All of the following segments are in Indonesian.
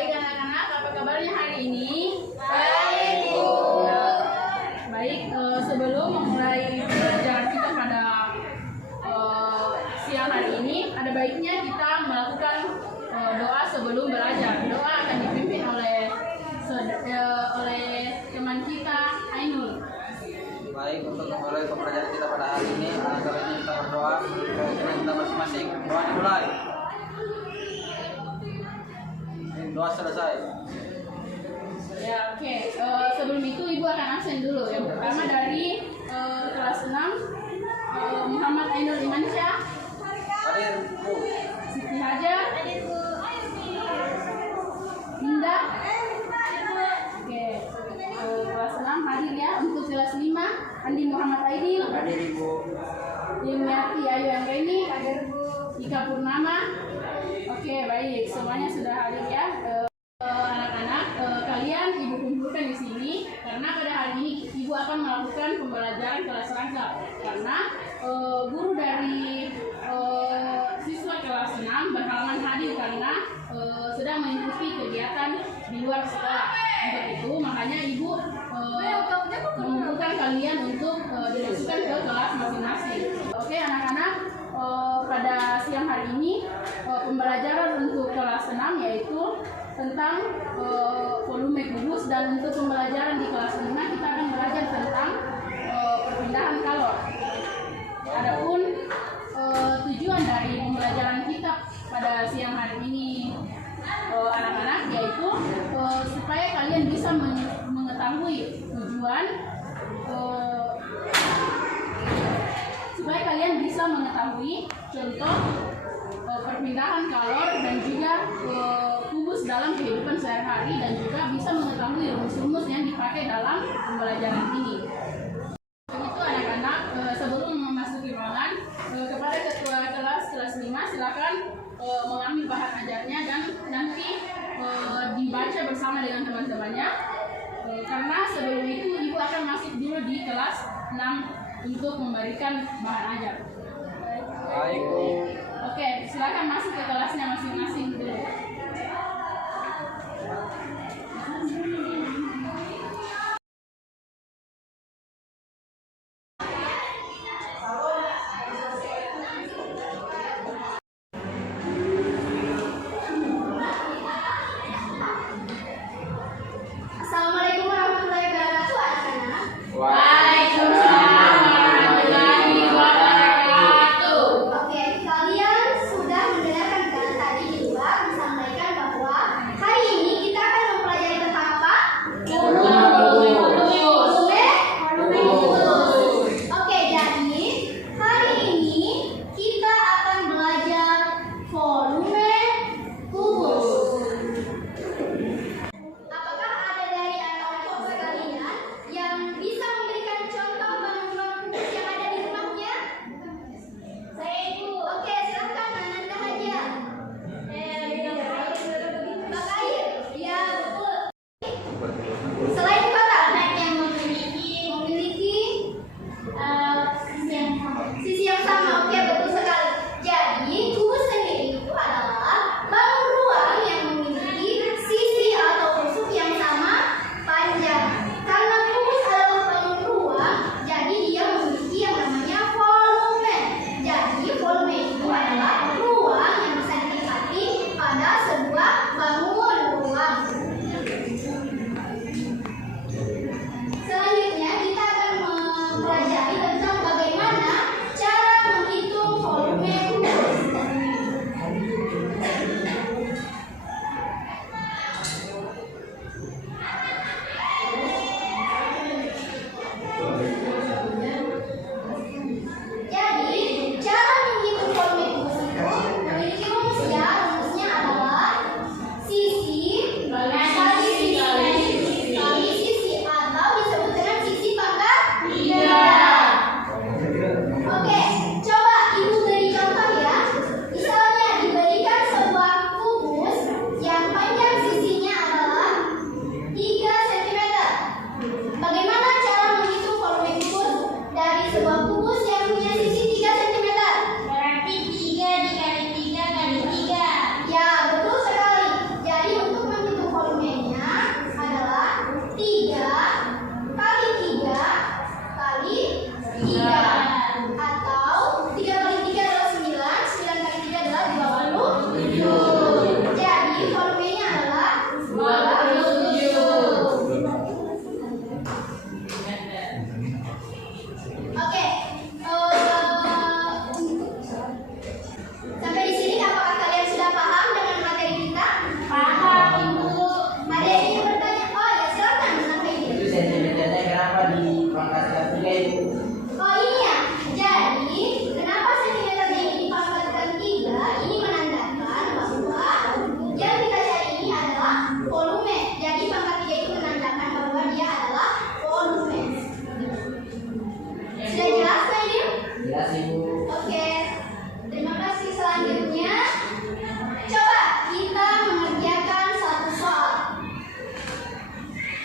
Baik anak-anak, apa kabarnya hari ini? Baik, Bu. Baik, sebelum memulai pelajaran kita pada siang hari ini, ada baiknya kita melakukan doa sebelum belajar. Doa akan dipimpin oleh teman kita, Ainul. Baik, untuk memulai pembelajaran kita pada hari ini, kali ini kita berdoa untuk kita masing-masing. Doa dimulai. Doa selesai. Ya, oke. Sebelum itu Ibu akan absen dulu. Yang pertama dari kelas 6, Muhammad Ainul Imansyah. Hadir, Bu. Siti Hajar. Hadir, Bu. Indah. Oke. Kelas 6 hadir ya. Untuk kelas 5, Andi Muhammad Aidil. Hadir, Ibu. Yuniati Ayu Anggreni. Hadir, Bu. Ika Purnama. Oke, baik. Semuanya sudah hadir ya. Anak-anak, kalian Ibu kumpulkan di sini karena pada hari ini Ibu akan melakukan pembelajaran kelas rangkap. Karena guru dari siswa kelas 6 berhalangan hadir karena sedang mengikuti kegiatan di luar sekolah. Untuk itu makanya Ibu mengumpulkan kalian untuk dimasukkan ke kelas masing-masing. Oke anak-anak, pada siang hari ini pembelajaran untuk kelas 6 yaitu tentang volume kubus, dan untuk pembelajaran di kelas 5 kita akan belajar tentang perpindahan kalor. Adapun tujuan dari pembelajaran kita pada siang hari ini anak-anak yaitu supaya kalian bisa mengetahui tujuan supaya kalian bisa mengetahui contoh perpindahan kalor dan juga kubus dalam kehidupan sehari-hari, dan juga bisa mengetahui rumus-rumus yang dipakai dalam pembelajaran ini. Begitu anak-anak, sebelum memasuki ruangan, kepada ketua kelas 5 silakan mengambil bahan ajarnya dan nanti dibaca bersama dengan teman-temannya. Karena sebelum itu Ibu akan masuk dulu di kelas 6 untuk memberikan bahan ajar. Baik, Bu. Oke, silakan masuk ke kelasnya masing-masing dulu. Assalamualaikum warahmatullahi wabarakatuh, anak-anak. Waalaikumsalam warahmatullahi wabarakatuh. Oke, kalian sudah mendengarkan kan tadi di luar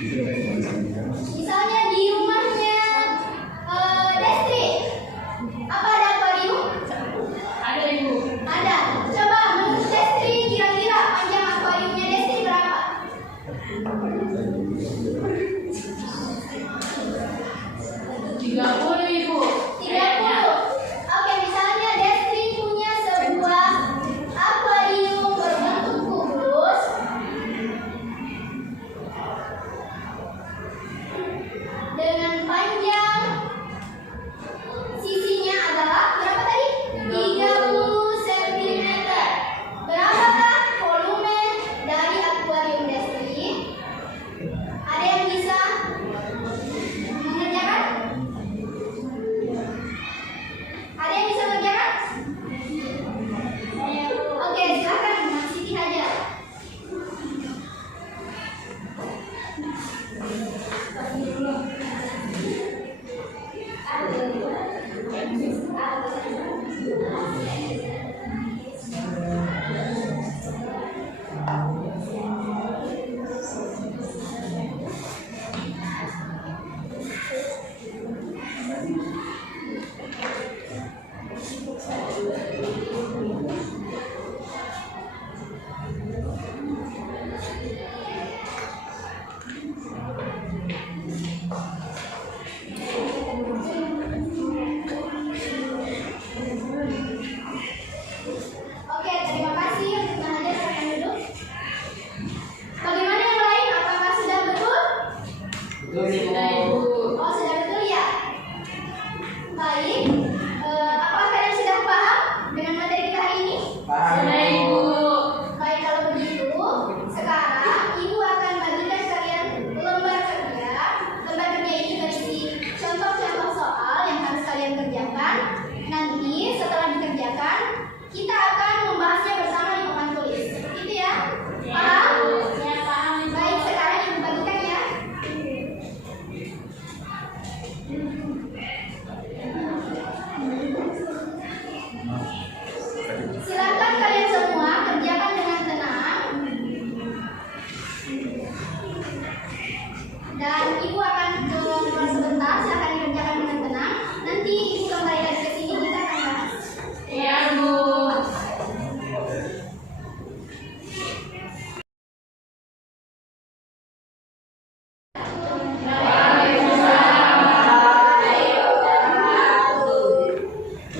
Misalnya di rumahnya Destri, apa ada akuarium? Ada Ibu. Ada. Coba menurut Destri, kira-kira panjang akuariumnya Destri berapa? 30 Ibu. 30. Oke, misalnya Destri punya sebuah akuarium berbentuk kubus dengan panjang sisinya adalah berapa tadi? 30 cm. Berapakah volume dari akuarium Destri? Ada yang bisa mengerjakan? Ada yang bisa mengerjakan? Oke, silakan Mas Siti aja. Oke, terima kasih untuk mengajar silakan duduk. Bagaimana yang lain? Apakah sudah betul? Sudah Ibu. Oh, sudah betul ya? Baik. Apakah kalian sudah paham dengan materi kita hari ini? Sudah Ibu. Baik, kalau begitu, sekarang Ibu akan bagikan kalian lembar kerja. Lembar kerja ini berisi contoh-contoh soal yang harus kalian kerjakan. Nanti setelah dikerjakan, kita akan membahasnya bersama di papan tulis. Seperti itu ya? Paham? Ya, paham Ibu. Baik, sekarang Ibu bagikan ya. Silakan kalian semua kerjakan dengan tenang. Dan Ibu akan keluar sebentar, silakan dikerjakan dengan tenang. Nanti Ibu kembali lagi ke sini, kita akan bahas. Iya Bu.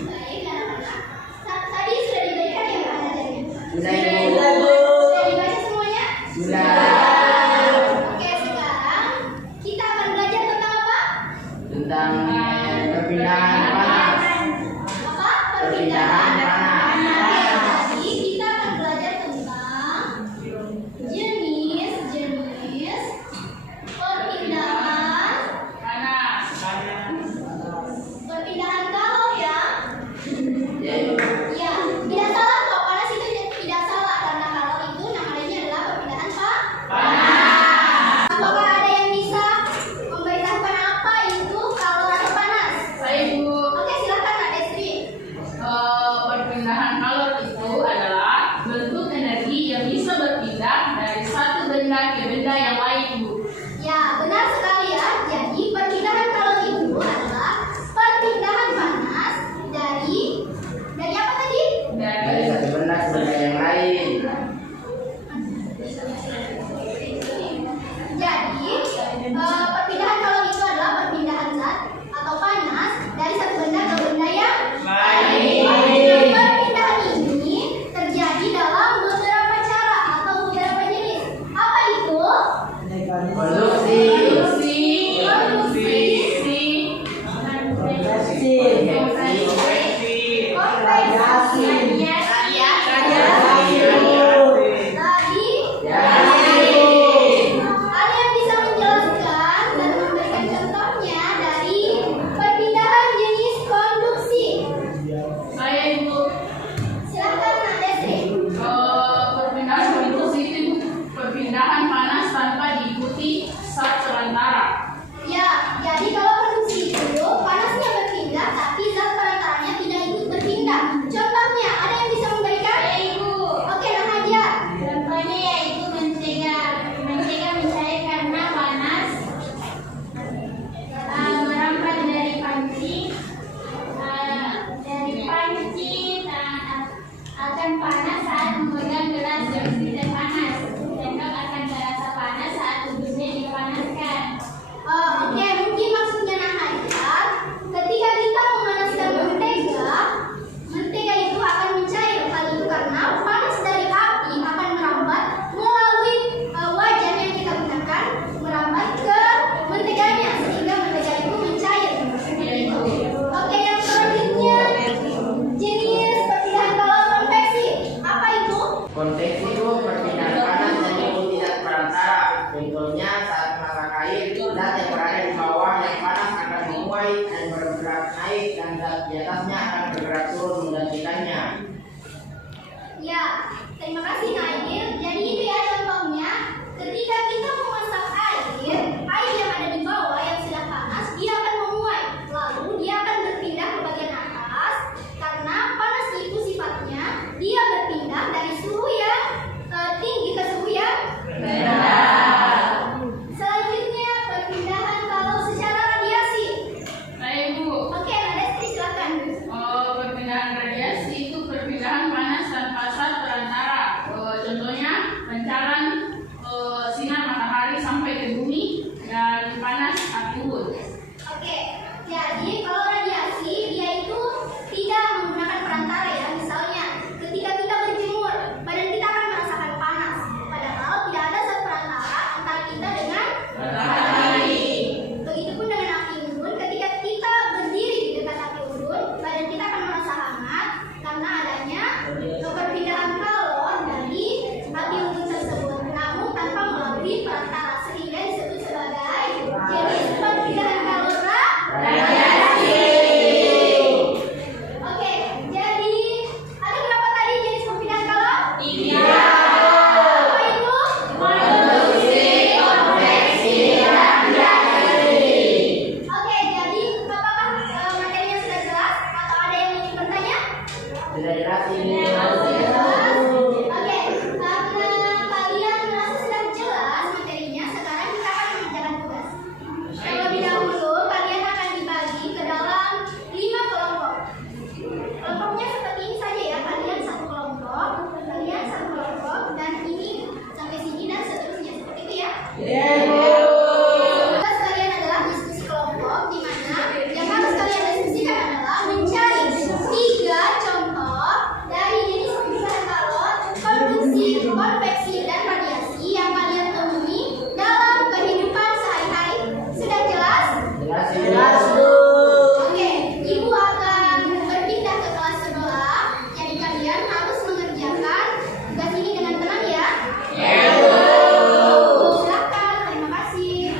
Baik, anak-anak. Tadi sudah diberikan ya pelajarannya? Sudah, Ibu. Sudah dibaca semuanya? Oke, sekarang kita akan belajar tentang apa? Tentang perpindahan panas. Apa? Perpindahan panas. Jadi kita akan belajar tentang jenis-jenis perpindahan Panas. perpindahan kalor ya. Ya, tidak salah kok. Panas itu tidak salah karena kalor itu nama lainnya adalah perpindahan panas. Apakah ada yang bisa memberitahukan apa itu kalor atau panas? Baik Bu. Oke, silakan Kak Destri. Perpindahan kalor itu adalah bentuk energi yang bisa berpindah dari satu benda ke benda yang lain Bu. Ya, benar sekali ya. Jadi perpindahan kalor itu adalah perpindahan panas dari apa tadi? Dari satu benda ke benda yang lain. Jadi perpindahan kalor itu adalah perpindahan zat atau panas dari satu benda ke benda yang lain. Nah, perpindahan ini terjadi dalam beberapa cara atau beberapa jenis. Apa itu? Konduksi. Tadi ada yang bisa menjelaskan dan memberikan contohnya dari perpindahan jenis konduksi. Saya Ibu. Silakan Kak Destri. Perpindahan konduksi itu perpindahan panas tanpa diikuti Contohnya saat masak air, zat yang berada di bawah yang panas akan menguap dan bergerak naik, dan zat di atasnya akan bergerak turun menggantikannya. Ya, terima kasih Nail. Jadi itu ya contohnya. Ketika kita memasak air yang ada di bawah yang sudah panas, dia akan menguap. Lalu dia akan berpindah ke bagian atas. Karena panas itu sifatnya, dia berpindah dari suhu yang tinggi ke suhu yang rendah. Selanjutnya perpindahan kalau secara radiasi. Baik Bu. Oke, Destri silakan. Perpindahan radiasi itu perpindahan panas dan pasat perantara. Contohnya pancaran sinar matahari sampai ke bumi dan panas api unggun. Oke, jadi kalau radiasi dia itu tidak menggunakan perantara ya. Misalnya ketika kita berjemur, badan kita akan merasakan panas. Padahal tidak ada zat perantara antara kita dengan matahari. Begitupun dengan api unggun, ketika kita berdiri di dekat api unggun, badan kita akan merasa hangat karena adanya perpindahan kalor dari api unggun tersebut, namun tanpa melalui perantara, sehingga disebut sebagai jenis perpindahan kalor radiasi. Oke, jadi ada berapa tadi jenis perpindahan kalor? Iya. Apa itu? Konduksi, konveksi, radiasi. Oke, jadi apakah materinya sudah jelas atau ada yang ingin bertanya? Sudah jelas ini. Oke, karena kalian merasa sudah jelas materinya, sekarang kita akan mengerjakan tugas. Terlebih dahulu, kalian akan dibagi ke dalam 5 kelompok. Kelompoknya seperti ini saja ya, kalian satu kelompok, dan ini sampai sini dan seterusnya seperti itu ya. Tugas kalian adalah diskusi kelompok, di mana yang harus kalian diskusikan adalah mencari 3 contoh dari jenis perpindahan kalor, konduksi, konveksi, dan radiasi yang kalian temui dalam kehidupan sehari-hari. Sudah jelas? Jelas. Oke, Ibu akan berpindah ke kelas sebelah. Jadi kalian harus mengerjakan tugas ini dengan tenang ya. Silakan, terima kasih.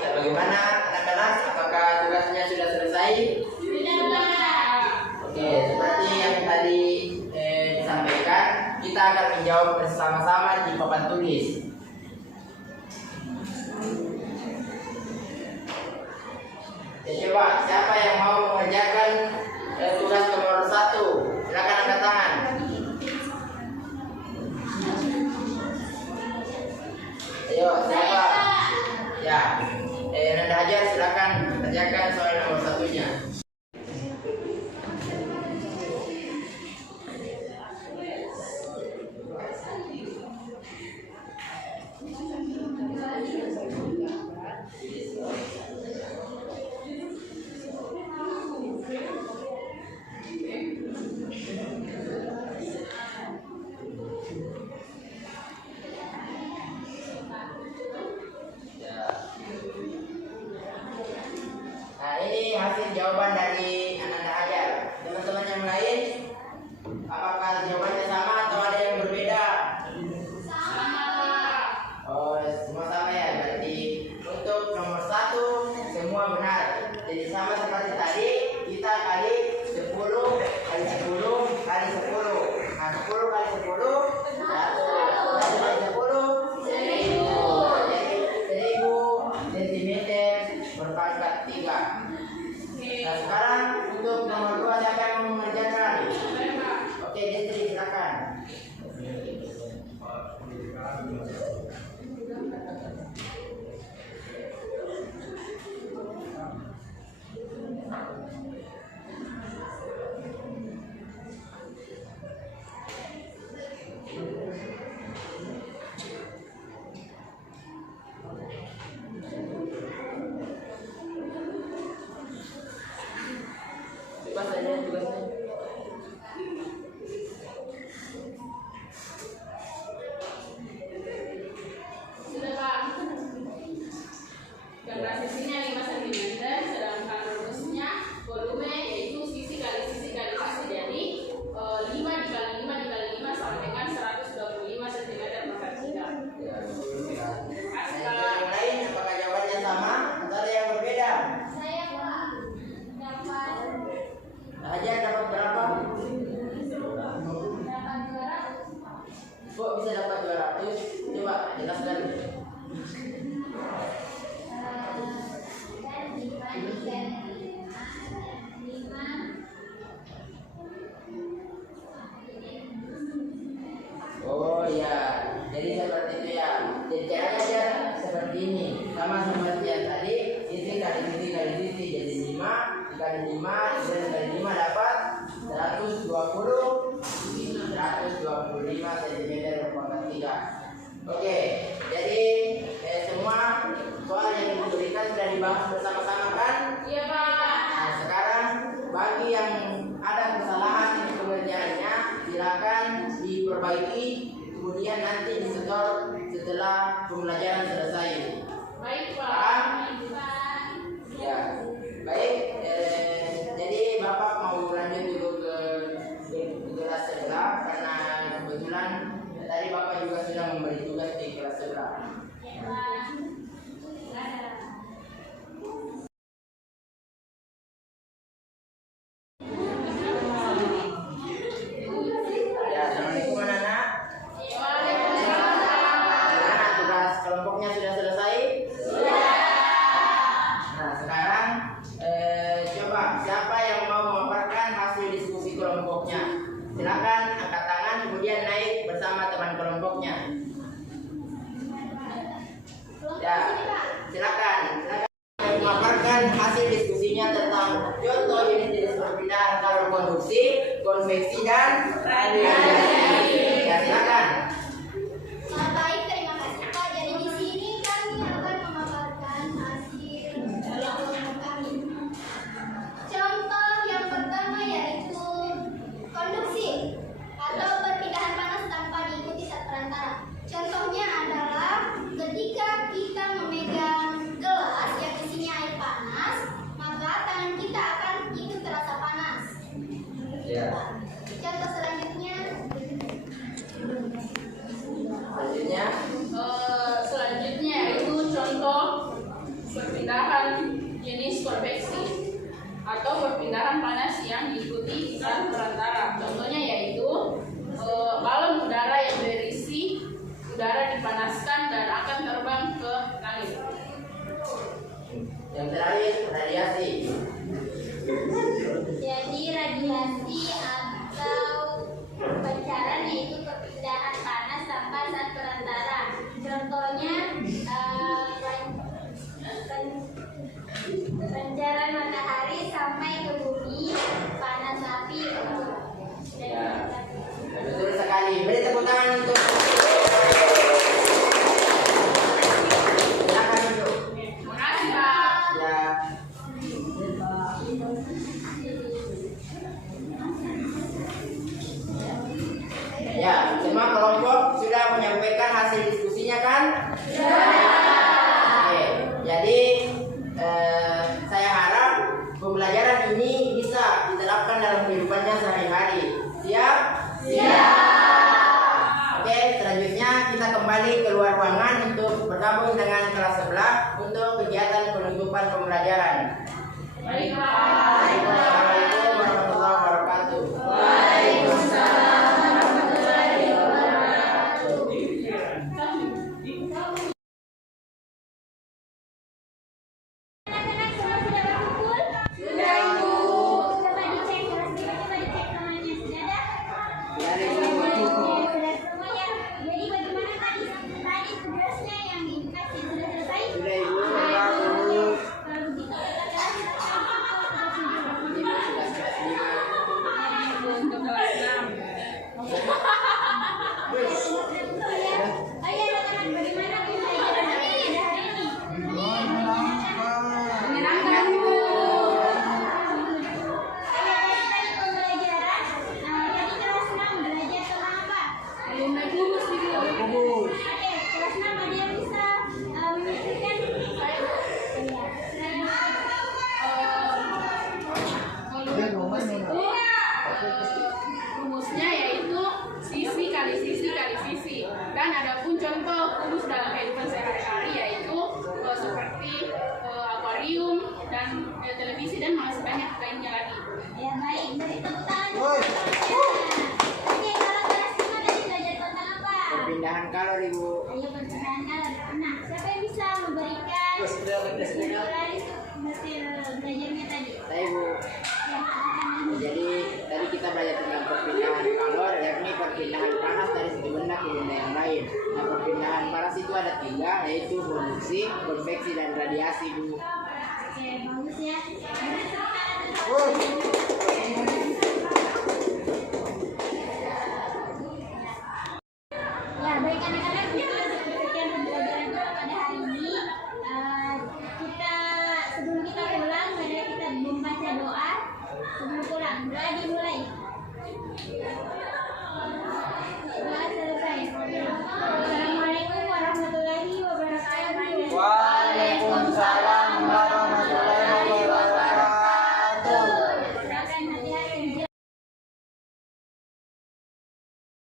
Ya, bagaimana anak-anak? Apakah tugasnya sudah selesai? Oke, seperti yang tadi disampaikan, kita akan menjawab bersama-sama di papan tulis. Ya, coba siapa yang mau mengerjakan tugas nomor 1? Silakan angkat tangan. Ayo, siapa? Ya, Nanda Hajar, silakan kerjakan soal nomor 1-nya. Nah, ini hasil jawaban dari Ananda Hajar. Teman-teman yang lain, apakah jawabannya sama atau ada yang berbeda? Oh, semua sama ya. Berarti untuk nomor 1 semua benar. Jadi sama seperti tadi, kita kali 10 kali 10 kali 10. Nah, 10 kali 10 1 kali 10 1000. Jadi 1000 cm berpangkat 3. Nah, sekarang untuk nomor 2 siapa yang mau mengerjakan? Oke, Destri silakan. Bebas aja tugasnya. diperbaiki, kemudian nanti disetor setelah pembelajaran selesai. Baik Pak. Paham? Ya, baik. Jadi Bapak mau lanjut dulu ke kelas sebelah karena kebetulan tadi Bapak juga sudah memberi tugas di kelas sebelah. Ya, assalamualaikum anak-anak. Anak, tugas kelompoknya sudah selesai? Nah, sekarang coba siapa yang mau memaparkan hasil diskusi kelompoknya? Silakan angkat tangan kemudian naik bersama teman kelompoknya. Ya, silakan memaparkan hasil diskusinya tentang contoh jenis-jenis perpindahan kalor konduksi, konveksi dan radiasi. Ya, silakan. Baik, terima kasih Pak. Jadi di sini kami akan memaparkan hasil kelompok kami. Contoh yang pertama yaitu konduksi atau perpindahan panas tanpa diikuti zat perantara. Contohnya adalah ketika kita memegang gelas yang isinya air panas, maka tangan kita akan ikut terasa panas. Ya. Contoh selanjutnya. Selanjutnya yaitu contoh perpindahan jenis konveksi atau perpindahan panas yang diikuti zat perantara. Contohnya yaitu balon udara yang berisi udara dipanaskan dan akan terbang ke langit. Yang terakhir radiasi. Jadi radiasi atau pancaran yaitu perpindahan panas tanpa zat perantara. Contohnya pancaran matahari sampai ke bumi, panas api. Betul sekali. Beri tepuk tangan untuk. Silakan duduk. Terima kasih Pak. Ya. Ya, semua kelompok sudah menyampaikan hasil diskusinya kan? Ya. Oke, jadi saya harap pembelajaran ini bisa diterapkan dalam kehidupannya sehari-hari. Siap? Siap. Oke, selanjutnya kita kembali keluar ruangan untuk bergabung dengan kelas sebelah untuk kegiatan penutupan pembelajaran. Baik Pak. Assalamualaikum warahmatullahi wabarakatuh. Anak-anak semua sudah berkumpul? Sudah, Ibu. Coba dicek kelasnya, coba dicek temannya. Sudah ada? Sudah, Ibu. Sudah semuanya. Jadi bagaimana tadi tugasnya yang dikasih sudah selesai? Sudah, Ibu. Kalau begitu kita Untuk kelas 6. ayo anak-anak, bagaimana pembelajaran hari ini? Menyenangkan Bu. Tadi pembelajaran, tadi kelas 6 belajar tentang apa? Belum naik kubus nih Bu. Oke, kelas 6 ada yang bisa memikirkan? Rumusnya yaitu sisi kali sisi kali sisi, dan ada pun contoh rumus dalam kehidupan sehari-hari yaitu seperti akuarium dan televisi dan masih banyak lainnya lagi. Ya baik, beri tepuk tangan. Oke, kalau kelas 5 tadi belajar tentang apa? Perpindahan kalor, Ibu. Ayo perpindahan kalor. Nah, siapa yang bisa memberikan hasil belajarnya tadi? Saya, Ibu. Ya, silakan. Jadi tadi kita belajar tentang perpindahan kalor, yakni perpindahan panas dari satu benda ke benda yang lain. Nah, perpindahan panas itu ada 3, yaitu konduksi, konveksi, dan radiasi, Bu. Oke, bagus ya. Beri tepuk tangan.